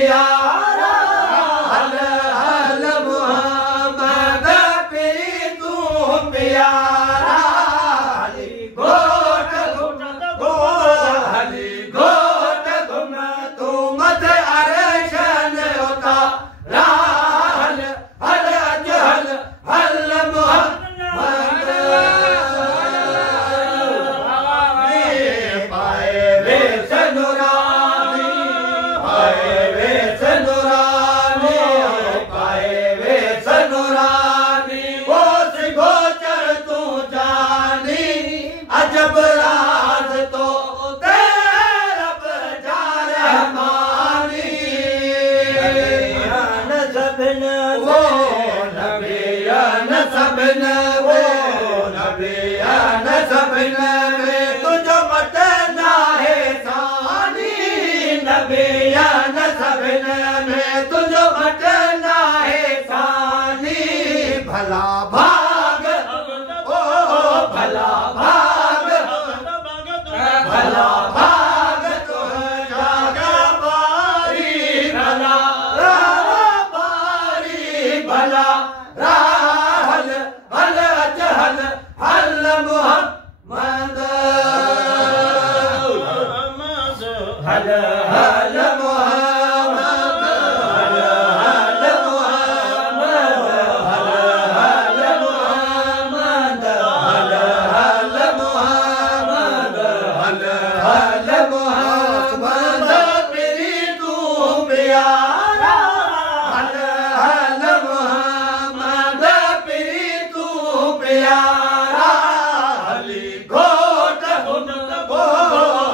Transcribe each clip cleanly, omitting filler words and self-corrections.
प्यारा हल हल मोहम्मद पीरी तू प्यारा हली घोट घुम घोट हली घोट घुम तू मत अरशन होता हल हल अजहल हल मोहम्मद पाए वे सनुरानी पाए वे सनुरानी पाए वे सनुरानी वो सिगोचर तू जानी अजब राज तो रब जा रहमानी सबन वो नबियान सबन वो नबियान सबन में तुझो मटना है सानी नबियान सबन में तुझो मटना है सानी भला भाग ओ भला भाग भला भाग तो जागा बारी भला बारी भला राहल हल अजहल हल मोहम्मद हल हल मोहम्मद हल हल मोहम्मद हल हल मोहम्मद हल हल मोहम्मद हल हल मोहम्मद पीरी तू प्यारा हल हल मोहम्मद पीरी तू प्यारा हली घोट घुम घो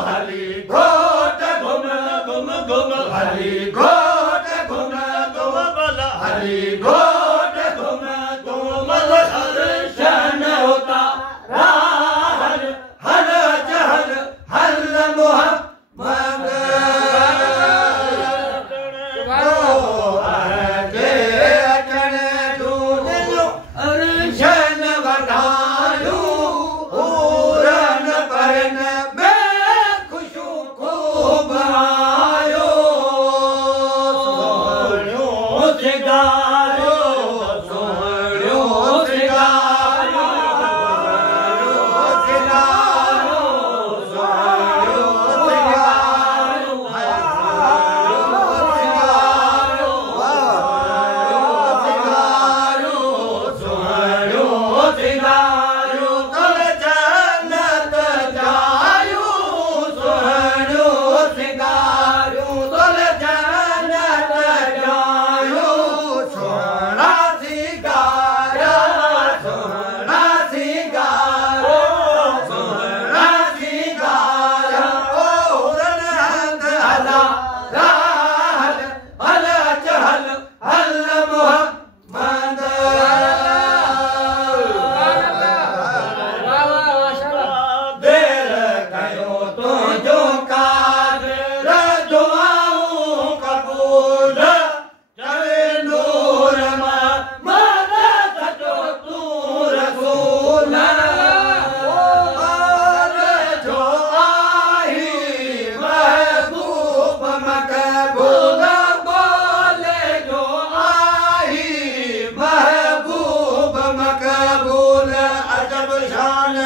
हली घोट घुम घुम घुम हली घोट घुम घुम हली घोट घुम घुम दर्शन होता हल हल जहल हल मोहम्मद आजे अचन दूनो अर्शन वधायो पूरन परन में खुशू खूब आयो सोहणो सिगारो सोहणो सिगारो सिगारो सोहणो सिगारो सिगारो सोहणो सिगारो तल जन्नत जायो सोहणो सिगारो तल जन्नत जायो सोहणा सिगारा सोहणा सिगारो सोहणा सिगारा ओ रनहद हला राहल हल अजहल हल मोहम्मद देर कयो तो जो कादिर दुआऊं कबूल चवे नूर महमद सजो तू रसूल और जो आई महबूब मकबूल बोले जो आई महबूब मकबूल अजब शान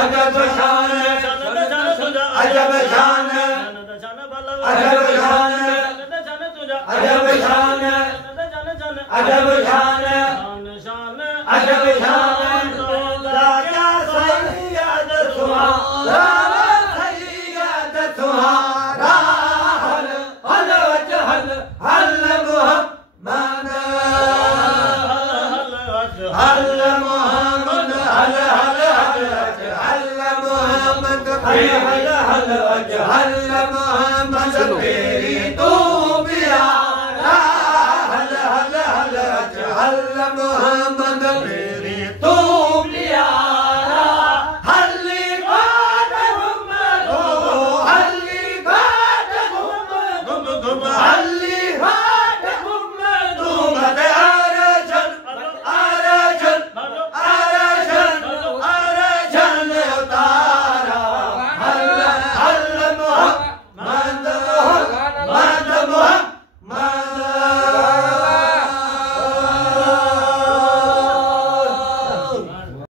अजब शान अजब शान अजब शान अजब शान अजब शान अजब शान राजा सैयद सुहारा सैयद सुहारा हल हल अजहल हल मोहम्मद हल मोहम्मद हल हल हल मोहम्मद हल हल अजहल मोहम्मद तेरी तू प्यारा हल हल हल अजहल मोहम्मद